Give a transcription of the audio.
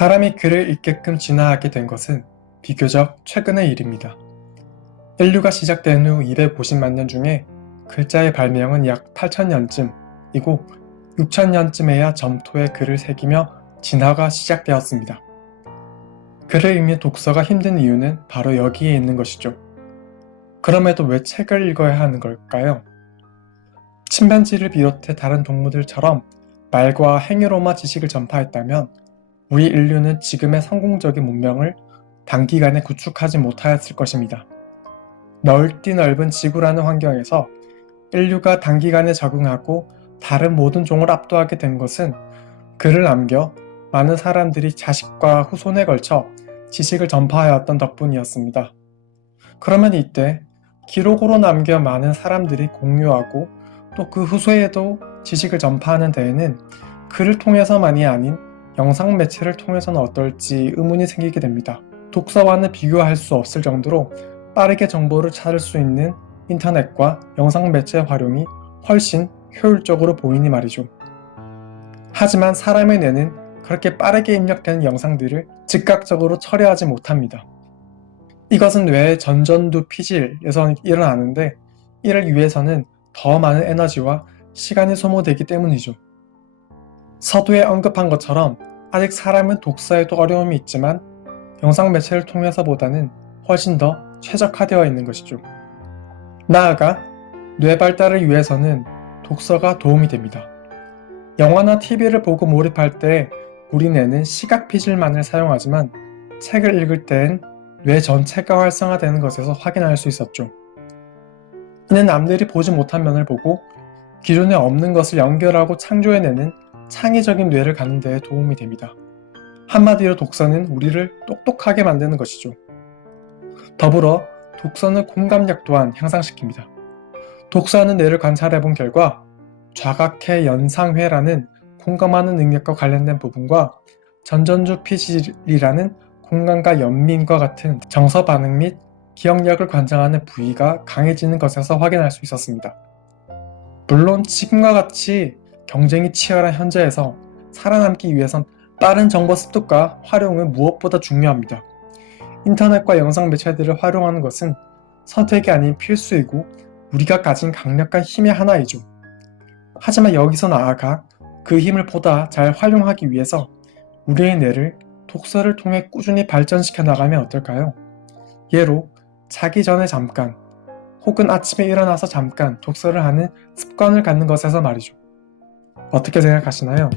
사람이 글을 읽게끔 진화하게 된 것은 비교적 최근의 일입니다. 인류가 시작된 후 250만 년 중에 글자의 발명은 약 8천년쯤이고 6천년쯤에야 점토에 글을 새기며 진화가 시작되었습니다. 글을 읽는 독서가 힘든 이유는 바로 여기에 있는 것이죠. 그럼에도 왜 책을 읽어야 하는 걸까요? 침팬지를 비롯해 다른 동물들처럼 말과 행위로만 지식을 전파했다면 우리 인류는 지금의 성공적인 문명을 단기간에 구축하지 못하였을 것입니다. 넓디 넓은 지구라는 환경에서 인류가 단기간에 적응하고 다른 모든 종을 압도하게 된 것은 글을 남겨 많은 사람들이 자식과 후손에 걸쳐 지식을 전파하였던 덕분이었습니다. 그러면 이때 기록으로 남겨 많은 사람들이 공유하고 또 그 후세에도 지식을 전파하는 데에는 글을 통해서만이 아닌 영상 매체를 통해서는 어떨지 의문이 생기게 됩니다. 독서와는 비교할 수 없을 정도로 빠르게 정보를 찾을 수 있는 인터넷과 영상 매체 활용이 훨씬 효율적으로 보이니 말이죠. 하지만 사람의 뇌는 그렇게 빠르게 입력되는 영상들을 즉각적으로 처리하지 못합니다. 이것은 뇌의 전전두 피질에서 일어나는데 이를 위해서는 더 많은 에너지와 시간이 소모되기 때문이죠. 서두에 언급한 것처럼 아직 사람은 독서에도 어려움이 있지만 영상 매체를 통해서보다는 훨씬 더 최적화되어 있는 것이죠. 나아가 뇌 발달을 위해서는 독서가 도움이 됩니다. 영화나 TV를 보고 몰입할 때 우리 뇌는 시각 피질만을 사용하지만 책을 읽을 땐 뇌 전체가 활성화되는 것에서 확인할 수 있었죠. 이는 남들이 보지 못한 면을 보고 기존에 없는 것을 연결하고 창조해내는 창의적인 뇌를 갖는 데 도움이 됩니다. 한마디로 독서는 우리를 똑똑하게 만드는 것이죠. 더불어 독서는 공감력 또한 향상시킵니다. 독서하는 뇌를 관찰해본 결과 좌각해 연상회라는 공감하는 능력과 관련된 부분과 전전주 피질이라는 공감과 연민과 같은 정서 반응 및 기억력을 관장하는 부위가 강해지는 것에서 확인할 수 있었습니다. 물론 지금과 같이 경쟁이 치열한 현재에서 살아남기 위해선 빠른 정보 습득과 활용은 무엇보다 중요합니다. 인터넷과 영상 매체들을 활용하는 것은 선택이 아닌 필수이고 우리가 가진 강력한 힘의 하나이죠. 하지만 여기서 나아가 그 힘을 보다 잘 활용하기 위해서 우리의 뇌를 독서를 통해 꾸준히 발전시켜 나가면 어떨까요? 예로 자기 전에 잠깐 혹은 아침에 일어나서 잠깐 독서를 하는 습관을 갖는 것에서 말이죠. 어떻게 생각하시나요?